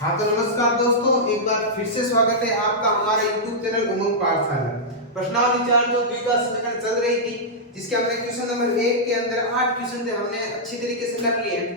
हाँ तो नमस्कार दोस्तों, एक बार फिर से स्वागत है आपका हमारे YouTube चैनल उमंग पाठशाला। प्रश्नावली 4 जो द्विघात समीकरण चल रही थी, जिसके हमने क्वेश्चन नंबर 1 के अंदर 8 क्वेश्चन थे, हमने अच्छी तरीके से कर लिए हैं।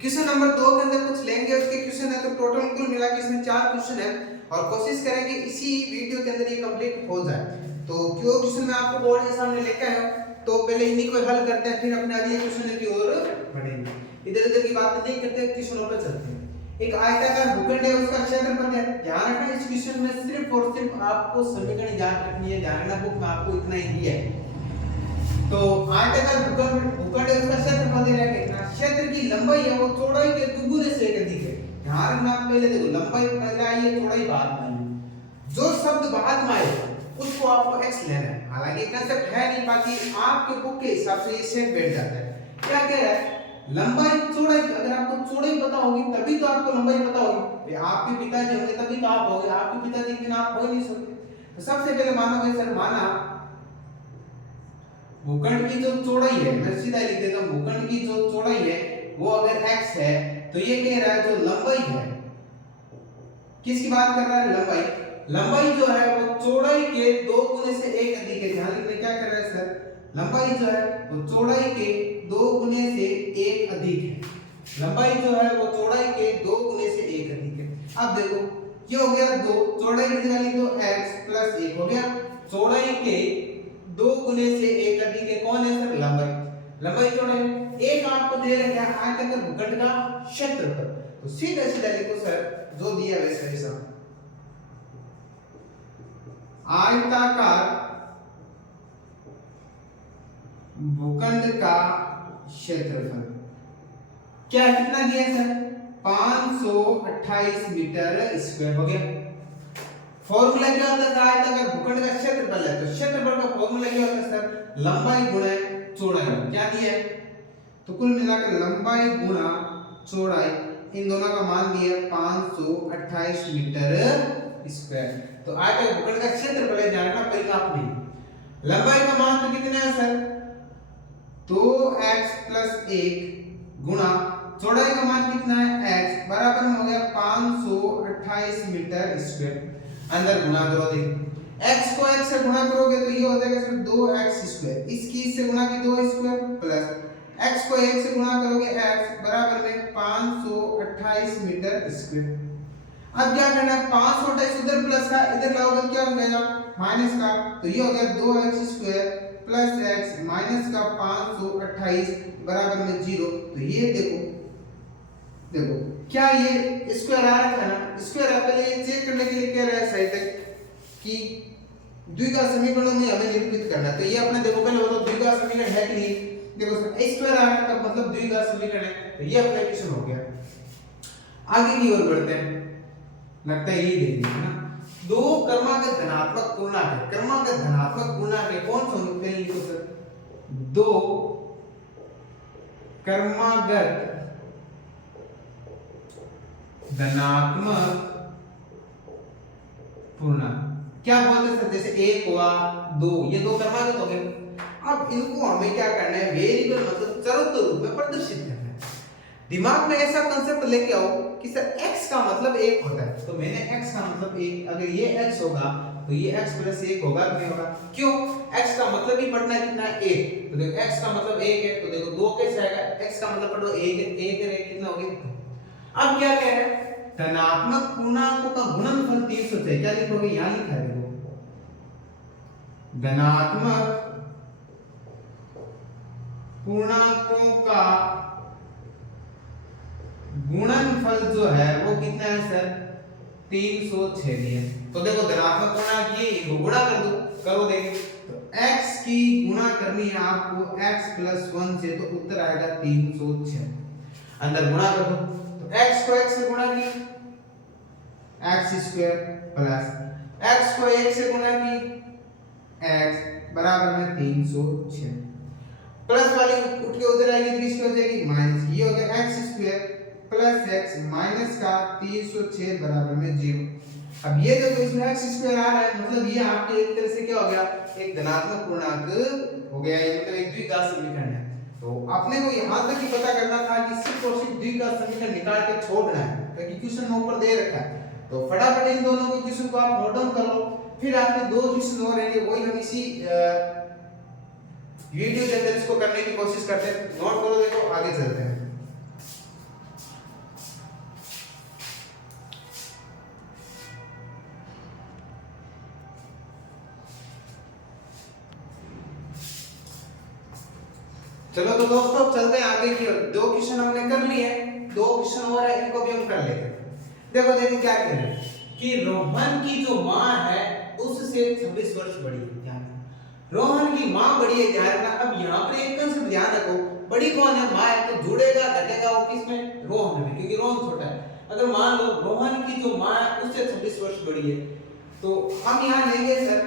क्वेश्चन नंबर 2 के अंदर कुछ लेंगे, उसके क्वेश्चन है तो टोटल कुल मिला के इसमें 4 क्वेश्चन है और कोशिश करेंगे इसी वीडियो के अंदर ये कंप्लीट हो जाए। तो क्यों क्वेश्चन मैं आपको बोर्ड के सामने लेकर आया हूं, तो पहले इन्हीं को हल करते हैं, फिर अपने अगले क्वेश्चन की ओर बढ़ेंगे। इधर-उधर की बात नहीं करते, क्वेश्चनों पर चलते हैं। एक आयताकार भूखंड है, उसका क्षेत्रफल है। ध्यान रखना इस क्वेश्चन में सिर्फ और सिर्फ आपको समीकरण याद रखनी है, ध्यान रखना बुक में आपको इतना ही दिया है। तो आयताकार भूखंड है, उसका क्षेत्रफल दे रखा है कितना, क्षेत्र की लंबाई है वो चौड़ाई के दुगुने से अधिक है। ध्यान रखना, पहले देखो लंबाई पहले आई है, चौड़ाई बाद में आई। जो शब्द बाद में आए उसको आपको x लेना है। हालांकि कांसेप्ट है नहीं, बाकी आपके बुक के हिसाब से ये सेट बैठ जाता है। क्या कह रहा है, लंबाई चौड़ाई, अगर आपको चौड़ाई पता होगी तभी तो आपको लंबाई पता होगी। आपके पिताजी होंगे तभी तो आप होगे, आपके पिताजी के बिना आप हो ही नहीं सकते। तो सबसे पहले मानोगे सर, माना भूखंड की जो चौड़ाई है, मैं सीधा लिख देता हूं, भूखंड की जो चौड़ाई है वो अगर x है तो ये कह रहा है जो लंबाई है, किसकी बात कर रहा है, लंबाई। लंबाई जो है वो चौड़ाई के 2 गुने से 1 अधिक है। ध्यान रखना, क्या कर रहा है सर, लंबाई जो है वो चौड़ाई के 2 गुने से 1 अधिक है। लंबाई जो है वो चौड़ाई के 2 गुने से 1 अधिक है। अब देखो ये हो गया 2, चौड़ाई की जगह लिख दो x प्लस 1 हो गया। चौड़ाई के 2 गुने से 1 अधिक है, कौन है सर, लंबाई। लंबाई चौड़ाई एक आपको दे रखा है आयताकार भूखंड का क्षेत्रफल। तो सीधा सीधा लिखो सर, जो दिया वैसा वैसा, आयताकार भूखंड का क्षेत्रफल क्या कितना दिया सर, 528 मीटर स्क्वायर हो गया। फॉर्मूला क्या होता है, आयताकार भूखंड का क्षेत्रफल है तो क्षेत्रफल का फॉर्मूला क्या होता है सर, लंबाई गुणा चौड़ाई। क्या दिया है, तो कुल मिलाकर लंबाई गुणा चौड़ाई, इन दोनों का मान दिया 528 मीटर स्क्वायर। तो आयताकार भूखंड का क्षेत्रफल है, जानना पड़ेगा आपने। लंबाई का मान तो कितना है सर, 2x प्लस 1 गुणा चौड़ाई का मान कितना है x, बराबर में हो गया 528 मीटर स्क्वायर। अंदर गुणा करो, देखो x को x से गुणा करोगे तो ये हो जाएगा सर 2x स्क्वायर, इसकी इससे गुणा की 2 स्क्वायर प्लस x को 1 से गुणा करोगे x, बराबर में 528 मीटर स्क्वायर। अब क्या करना है, 528 उधर प्लस का, इधर लाओगे क्या हो जाएगा माइनस का, तो ये हो गया 2x square plus x minus का 528 बराबर में 0। तो ये देखो देखो क्या ये स्क्वायर आ रहा है ना, स्क्वायर है। पहले ये चेक करने के लिए कह रहा है साइड तक कि द्विघात समीकरणों में हमें निरूपित करना है। तो ये अपने देखो पहले वो तो द्विघात समीकरण है कि नहीं, देखो स्क्वायर आ रहा है का मतलब द्विघात समीकरण है, तो ये अपना क्वेश्चन हो गया। आगे की ओर बढ़ते हैं, लगता है यही देखेंगे ना। दो क्रमागत धनात्मक पूर्णांक है, क्रमागत धनात्मक पूर्णांक है, कौन सा पहले लिखो सर, दो क्रमागत धनात्मक पूर्णांक क्या बोलते हैं सर, जैसे 1 हुआ 2, ये दो क्रमागत हो गए। अब इनको हमें क्या करना है, वेरिएबल मतलब चरों के रूप में प्रदर्शित करना है। दिमाग में ऐसा कांसेप्ट लेके आओ कि सर x का मतलब 1 होता है, तो मैंने x का मतलब 1, अगर ये x होगा तो ये x प्लस 1 होगा कि नहीं होगा, क्यों, x का मतलब ही पढ़ना है कितना, 1। तो देखो x का मतलब 1 है, तो देखो 2 कैसे आएगा, x का मतलब पढ़ो 1 है, 1 है कितना हो गया। अब क्या कह रहे हैं, धनात्मक पूर्णांकों का गुणनफल 300 है। क्या लिखोगे, यहां लिखा है देखो, धनात्मक पूर्णांकों का गुणनफल जो है वो कितना है सर, 306 है। तो देखो धनात्मक पूर्णांक ये इनको गुणा कर दो, करो देखें तो x की गुणा करनी है आपको x प्लस 1 से, तो उत्तर आएगा 306। अंदर गुणा कर दो, तो x को x से गुणा की x स्क्वायर प्लस x को 1 से गुणा की x, बराबर में 306। प्लस वाली उठ के उधर आएगी तो किसकी हो जाएगी, माइनस। ये हो गया x square plus x minus का 306 बराबर में 0। अब ये देखो इसमें x स्क्वायर आ रहा है, मतलब ये आपके एक तरह से क्या हो गया, एक धनात्मक पूर्णांक हो गया, ये मतलब एक द्विघात समीकरण है। तो अपने को यहां तक ही पता करना था कि सिर्फ और सिर्फ द्विघात समीकरण निकाल के छोड़ना है, क्योंकि इक्वेशन में ऊपर दे रखा है। तो फटाफट इन दोनों इक्वेशन को आप नोट डाउन कर लो, फिर आपके दो इक्वेशन और रहेंगे, वही हम इसी वीडियो के अंदर इसको करने की कोशिश करते हैं। नोट करो, देखो आगे चलते हैं। चलो तो दोस्तों चलते हैं आगे की ओर। दो क्वेश्चन हमने कर लिए, दो क्वेश्चन और है, इनको भी हम कर लेते हैं। देखो क्या कह रहे हैं कि रोहन की जो मां है उससे 26 वर्ष बड़ी है। ध्यान, रोहन की मां बड़ी है, ध्यान रखना। अब यहाँ पर एक कंसेप्ट ध्यान रखो, बड़ी कौन है? मां है, तो जुड़ेगा घटेगा वो किसमें? रोहन में, क्योंकि रोहन छोटा है। अगर मान लो रोहन की जो मां है उससे 26 वर्ष बड़ी है, तो हम यहाँ लेंगे सर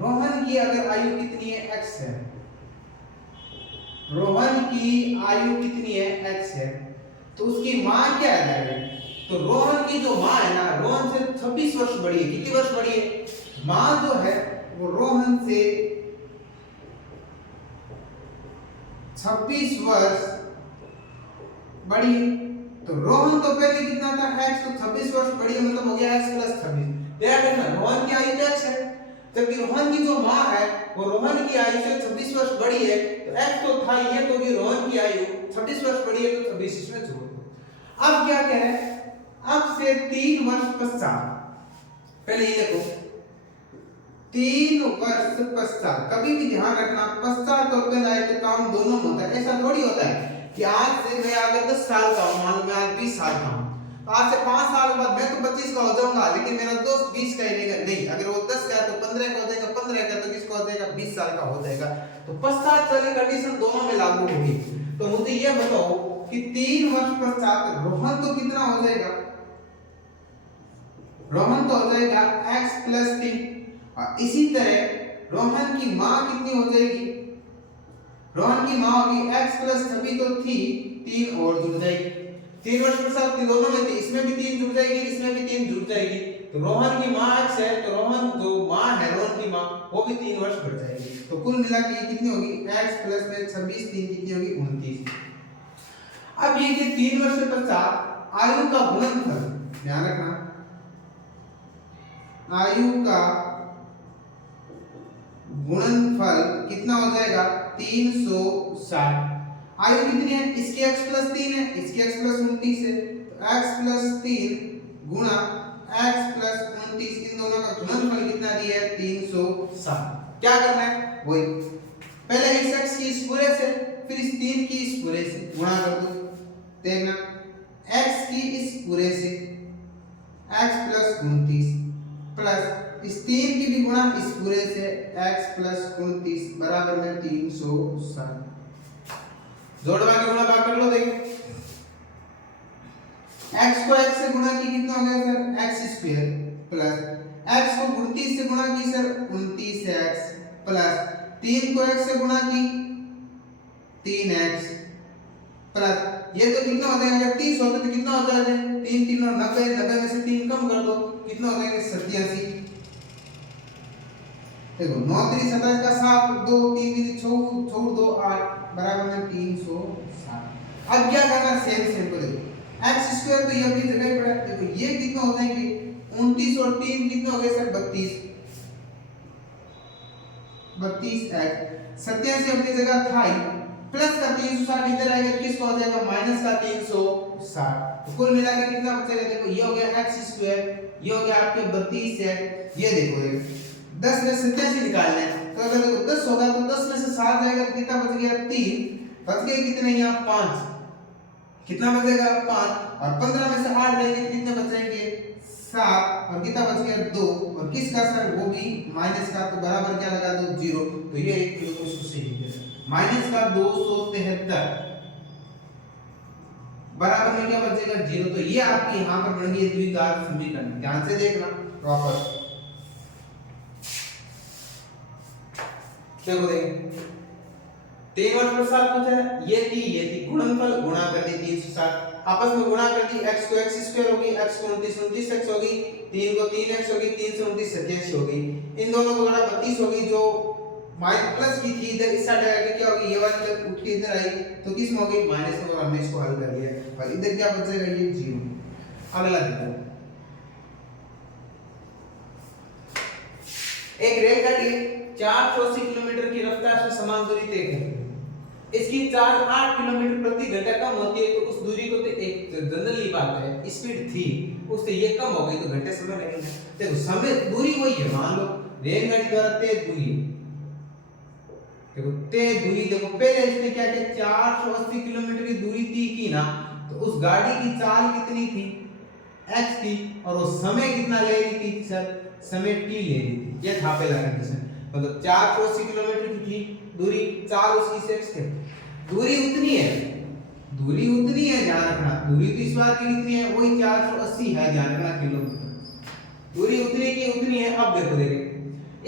रोहन की अगर आयु कितनी है? x है। रोहन की आयु कितनी है? x है। तो उसकी मां क्या है? तो रोहन की जो मां है ना, रोहन से 26 वर्ष बड़ी है। कितनी वर्ष बड़ी है? मां जो है वो रोहन से 26 वर्ष बड़ी है। तो रोहन तो पहले कितना था? x, तो 26 वर्ष बड़ी है, मतलब हो गया x + 26। ध्यान रखना, रोहन की आयु x है, जबकि रोहन की जो मां है वो रोहन की आयु से 26 वर्ष बड़ी है। तो x तो था ये, तो कि रोहन की आयु 26 वर्ष बड़ी है, तो 26 इसमें जोड़ दो। अब क्या कह रहे हैं? अब से 3 वर्ष पश्चात, पहले ये देखो 3 वर्ष पश्चात, कभी भी ध्यान रखना पश्चात और पहले आए तो काम दोनों में होता है। ऐसा थोड़ी होता है कि आज से मैं अगर 10 साल का हूं, मान लो मैं आज 20 साल का हूं, तो आज से 5 साल बाद मैं तो 25 का हो जाऊंगा, लेकिन मेरा दोस्त 20 का ही रहेगा। नहीं, अगर वो 10 का है तो 15 का हो जाएगा, 15 का तो किसका हो जाएगा? 20 साल का हो जाएगा। तो पश्चात वाली कंडीशन दोनों में लागू होगी। तो मुझे ये बताओ कि 3 वर्ष पश्चात रोहन तो कितना हो जाएगा? रोहन तो हो जाएगा x + 3। और इसी तरह रोहन की मां कितनी हो जाएगी? रोहन की मां होगी x + 6 तो थी, 3 और जुड़ जाएगी। 3 वर्ष पश्चात दोनों में थी, इसमें भी 3 जुड़ जाएगी, इसमें भी 3 जुड़ जाएगी। तो रोहन की मां x है, तो रोहन जो मां है रोहन की मां वो भी 3 वर्ष बढ़ जाएगी। तो कुल मिला के कितनी होगी? x + 26 3 कितनी होगी? 29। अब ये कि 3 वर्ष पश्चात आयु का गुणनफल, ध्यान रखना आयु का गुणनफल कितना हो जाएगा? 360। आयु कितनी है? इसकी x + 3 है, इसकी x + 29 है, तो x + 3 गुणा x + 29, इन दोनों का गुणनफल कितना दिया है? 360। क्या करना है? वही पहले इस x की इस पूरे से, फिर इस 3 की इस पूरे से गुणा कर दो। देखना x की इस पूरे से x + 29 प्लस इस 3 की भी गुणा इस पूरे से x + 29 बराबर में 360। जोड़वा के गुणा भाग कर लो। देखो x को x से गुणा की कितना हो गया सर? x² प्लस x को 29 से गुणा की सर 29x प्लस 3 को x से गुणा की 3x प्लस ये तो कितना हो जाएगा? अगर 30 होता तो कितना हो जाएगा? 3 3 और 90, 90 में से 3 कम कर दो, कितना हो जाएगा? 87। देखो 9 3 27 का 7, 2 3 3 छोड़ दो 8 बराबर में 360। अब क्या करना? सेम को देखो x² तो ये अपनी जगह ही पड़ा है। देखो ये कितना हो जाएंगे? 29 और 3 कितना हो गए सर? 32 32x 87 अपनी जगह था ही, प्लस का 360 इधर आएगा, किसका हो जाएगा? माइनस का 360। तो कुल मिला के कितना बचेगा? देखो ये हो गया x², ये हो गया आपके 32 है। ये देखो ये 10 में 87 निकालना है, तो अगर देखो 10 होगा तो 10 में से 7 जाएगा तो कितना बच गया? 3 बच गए। कितने यहाँ? 5। कितना बचेगा? 5। और 15 में से 8 जाएंगे कितने बचेंगे? 7। और कितना बच गया? 2। और किसका सर? वो भी माइनस का, तो बराबर क्या लगा दो? 0। तो ये एक किलो सही है। माइनस का 273 बराबर में क्या बचेगा? 0। तो ये आपकी यहाँ पर बन गई द्विघात समीकरण। ध्यान से देखना प्रॉपर। देखो 3 वर्ष पश्चात पूछा है, ये थी गुणनफल, गुणा कर दी 360, आपस में गुणा कर दी। x को x² होगी, x को 29x होगी, 3 को 3x होगी, 3 से 29 87 होगी। इन दोनों को गुणा 32 होगी, जो माइनस प्लस की थी इधर इस साइड आके क्या होगी? ये वाली जब उठ के इधर आई तो किस में होगी? माइनस में। और हमने इसको हल कर लिया और इधर क्या बचेगा? ये 0। अगला देखो, एक रेलगाड़ी 480 किलोमीटर की रफ्तार से समान दूरी तय करती है, इसकी चाल 8 किलोमीटर प्रति घंटा कम होती है, तो उस दूरी को तो एक जनरली बात है स्पीड थी उससे ये कम हो गई तो घंटे समय लगेगा। देखो समय दूरी वही है, मान लो रेलगाड़ी द्वारा तय दूरी, देखो तय दूरी, देखो पहले इसने क्या किया 480 किलोमीटर की दूरी तय की ना, तो उस गाड़ी की चाल कितनी थी x थी, और वो समय कितना ले रही थी सर, समय t ले रही थी, ये था पहला कंडीशन। मतलब 480 किलोमीटर की थी दूरी, चाल उसकी x थे, दूरी उतनी है, दूरी उतनी है, ध्यान रखना दूरी तो इस बात की कितनी है, वही 480 है, ध्यान रखना किलोमीटर, दूरी उतनी की उतनी है। अब देखो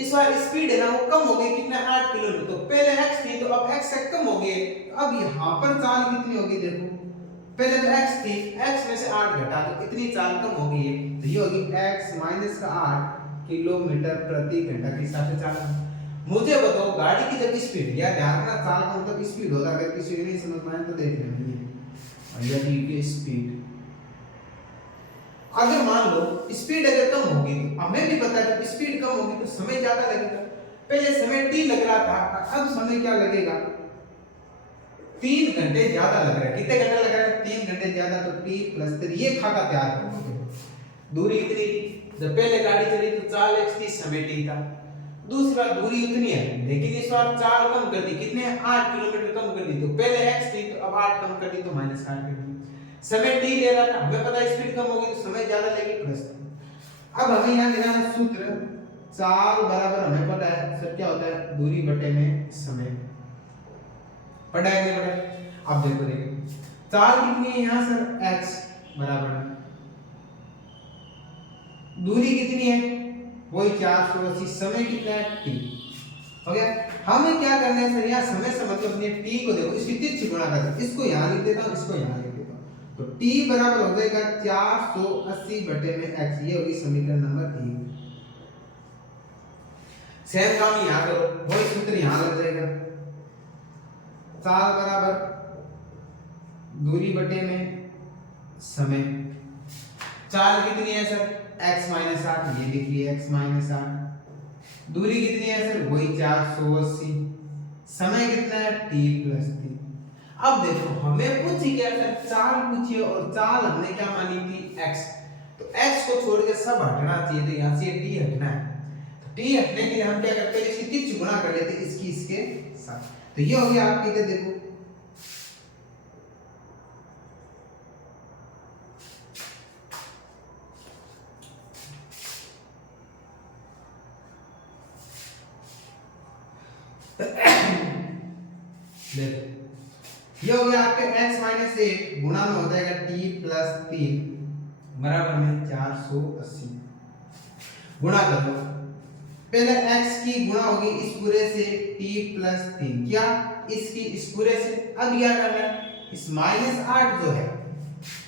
इस बार स्पीड है ना वो कम हो गई, कितना 8 किलोमीटर, तो पहले x थी तो अब x से कम हो गई, अब यहाँ पर चाल कितनी होगी, देखो पहले तो x थी, x में से 8 घटा तो इतनी चाल कम हो गई है, तो ये होगी x माइनस का 8 किलोमीटर प्रति घंटा के हिसाब से चाल। मुझे बताओ गाड़ी की जब स्पीड, या ध्यान रखना चाल का मतलब स्पीड होता है, अगर किसी को नहीं समझ में आए तो देख लेना, ये गाड़ी की स्पीड अगर मान लो स्पीड अगर कम होगी, हमें भी पता है जब स्पीड कम होगी तो समय ज्यादा लगेगा, पहले समय t लग रहा था, अब समय क्या लगेगा 3 घंटे ज्यादा लग रहा है, कितने घंटे लग रहा है 3 घंटे ज्यादा, तो t + 3 ये खाका तैयार करोगे, दूरी इतनी जब पहले गाड़ी चली तो चाल x थी, समय t था, दूसरी बार दूरी उतनी है लेकिन इस बार चाल कम कर दी, कितने 8 किलोमीटर कम कर दी, तो पहले x थी तो अब 8 कम कर दी तो -8 कर दी, समय t ले रहा था, हमें पता है स्पीड कम होगी तो समय ज्यादा लगेगी प्लस। अब हमें यहां देना है सूत्र, चाल बराबर हमें पता है सर क्या होता है, दूरी बटे में समय, पढ़ा है नहीं पढ़ा। अब देखो चाल कितनी है यहां सर x बराबर दूरी कितनी है वही 480, समय कितना है t, हो गया। हमें क्या करना है सर, यहाँ समय से मतलब अपने t को देखो, इसकी तिरछी गुणा कर, इसको यहाँ लिख देता हूँ, इसको यहाँ लिख देता हूँ, तो t बराबर हो जाएगा 480 बटे में x, ये होगी समीकरण नंबर 1। सेम काम यहाँ करो, वही सूत्र यहाँ लग जाएगा, चाल बराबर दूरी बटे में समय, चाल कितनी है सर x - 8, ये लिख लिए x - 8, दूरी कितनी है सर वही 480, समय कितना है t + 3। अब देखो हमें पूछी क्या सर, चाल पूछी है और चाल हमने क्या मानी थी x, तो x को छोड़ के सब हटना चाहिए, तो यहाँ से t हटना है, तो t हटने के लिए हम क्या करते हैं, इसकी तिरछी गुणा कर लेते हैं इसकी इसके साथ, तो ये हो गया आपके लिए देखो देखो ये हो गया आपके x - 1 गुणा में हो जाएगा t + 3 बराबर में 480, गुणा कर लो, पहले x की गुणा होगी इस पूरे से t + 3, क्या इसकी इस पूरे से, अब क्या करना है इस -8 जो है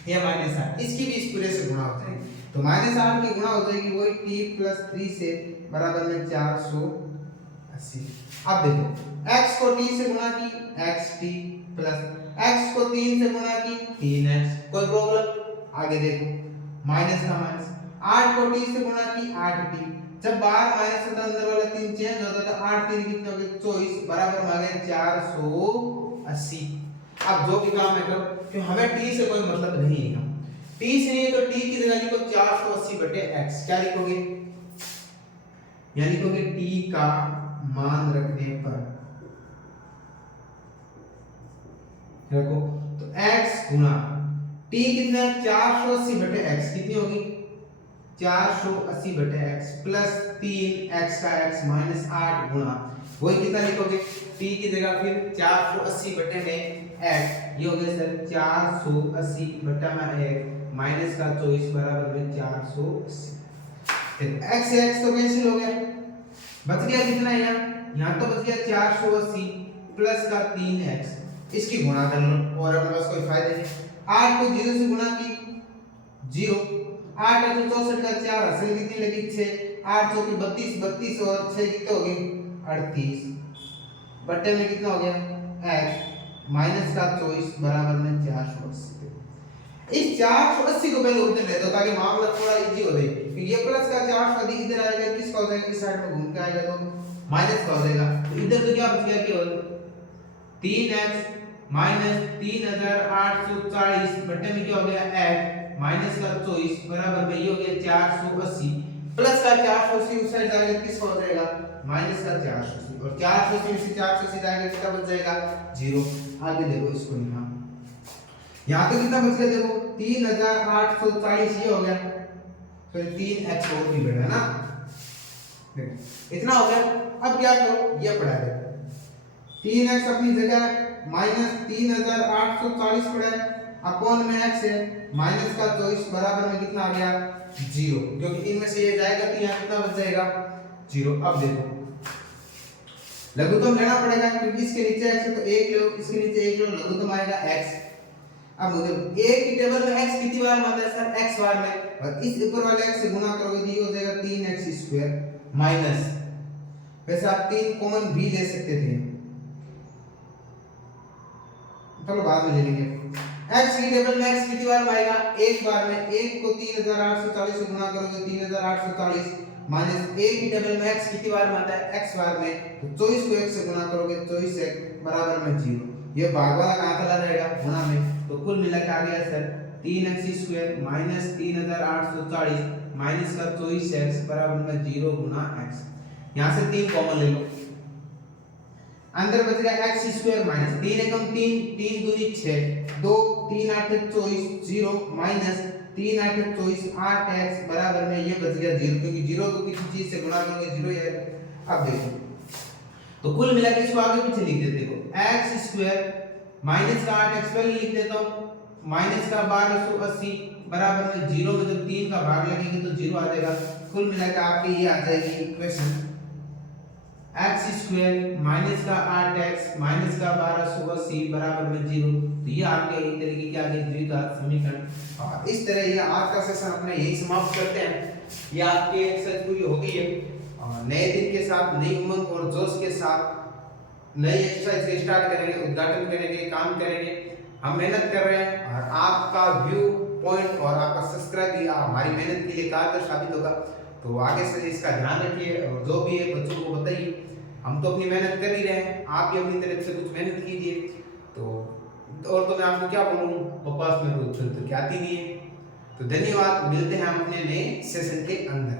ये -8 इसकी भी इस पूरे से गुणा हो जाएगी, तो -8 की गुणा हो जाएगी वही t + 3 से बराबर में 480। अब देखो x को t से गुणा की xt प्लस x को 3 से गुणा की 3x, कोई प्रॉब्लम, आगे देखो माइनस का माइनस, 8 को t से गुणा की 8t, जब बाहर माइनस होता अंदर वाला 3 चेंज होता तो 8 3 कितना हो गया 24 बराबर में आ गया 480। अब जो भी काम है करो, क्यों हमें t से कोई मतलब नहीं है, t से नहीं है तो t की जगह लिखो 480 बटे x, क्या लिखोगे यानी लिखोगे t का मान रखने पर देखो तो x गुना t कितना है 480 बटे x, कितनी होगी 480 बटे x प्लस 3x का x माइनस 8 गुना वही कितना लिखोगे t की जगह फिर 480 बटे में x, ये हो गया सर 480 बटा में x माइनस का 24 बराबर में 480। x से x तो कैंसिल हो गया, बच गया कितना यहाँ तो बच गया 480 प्लस का 3x, इसकी गुणा कर लो और अपने पास कोई फायदा नहीं, 8 को 0 से गुणा की 0, 8 और 64 का 4 हासिल कितनी लगी 6, 8 चौकी 32, 32 और 6 कितने हो गए 38 बटे में कितना हो गया x माइनस का 24 बराबर में 480। इस 480 को पहले उधर ले दो ताकि मामला थोड़ा इजी हो जाए, क्योंकि ये प्लस का 400 इधर आएगा, किसका हो जाएगा, इस साइड में घूम के आएगा तो माइनस का हो जाएगा। तो इधर तो क्या बच गया केवल 3x माइनस 3840 बटे में क्या हो गया x माइनस का 24 बराबर में ये हो गया 480 प्लस का 480 उस साइड जाएगा, किसका हो जाएगा, माइनस का 480 और 480 में से 480 जाएगा, कितना बच जाएगा 0। आगे देखो इसको यहाँ यहाँ तो कितना बच गया, देखो 3840 ये हो गया, फिर 3x और भी बढ़ा ना, देखो इतना हो गया। अब क्या करो, ये पढ़ा दे 3x अपनी जगह माइनस 3840 पड़ा है, अपॉन में x है माइनस का 24 बराबर में कितना आ गया 0, क्योंकि इनमें से ये जाएगा तो यहाँ कितना बच जाएगा 0। अब देखो लघुत्तम लेना पड़ेगा, क्योंकि इसके नीचे x है तो 1 लो, इसके नीचे 1 लो, लघुत्तम आएगा x। अब मुझे a की टेबल में x कितनी बार आता है सर, x बार में, और इस ऊपर वाले x से गुणा करोगे तो ये हो जाएगा 3x² माइनस, वैसे आप 3 कॉमन भी ले सकते थे, चलो बाद में ले लेंगे। x की टेबल में x कितनी बार आएगा, एक बार में, 1 को 3840 से गुणा करोगे 3840 माइनस a की टेबल में x कितनी बार आता है, x बार में, तो 24 को 1 से गुणा करोगे 24 से बराबर में 0, ये भाग वाला कहां चला जाएगा, गुणा में, तो कुल मिला के आ गया सर 3x² माइनस 3840 माइनस का 24x बराबर में 0 गुना x। यहां से 3 कॉमन ले लो, अंदर बच गया x² माइनस 3 एकम 3 3 दूनी 6 2 3 8 24 0 माइनस 3 8 24 8x बराबर में ये बच गया 0, क्योंकि 0 को किसी चीज से गुणा करोगे 0 ही आएगा। अब देखो तो कुल मिला के इसको आगे पीछे लिख देते, देखो x² माइनस का 8x पहले लिख देता हूं माइनस का 1280 बराबर में 0 में जब 3 का भाग लगेंगे तो 0 आ जाएगा। कुल मिला के आपके ये आ जाएगी इक्वेशन x² माइनस का 8x माइनस का 1280 बराबर में 0। तो ये आपके एक तरीके की आगे द्विघात समीकरण। और इस तरह ये आज का सेशन अपने यही समाप्त करते हैं। ये आपकी एक्सरसाइज पूरी हो गई है, और नए दिन के साथ नई उमंग और जोश के साथ नई एक्सरसाइज स्टार्ट करेंगे, उद्घाटन करेंगे, काम करेंगे। हम मेहनत कर रहे हैं और आपका व्यू पॉइंट और आपका सब्सक्राइब भी हमारी मेहनत के लिए कारगर साबित होगा। तो आगे से इसका ध्यान रखिए और जो भी है बच्चों को बताइए। हम तो अपनी मेहनत कर ही रहे हैं, आप भी अपनी तरफ से कुछ मेहनत कीजिए। तो और तो मैं आपको क्या बोलूँ, बकवास में तो आती नहीं है। तो धन्यवाद, मिलते हैं हम अपने नए सेशन के अंदर।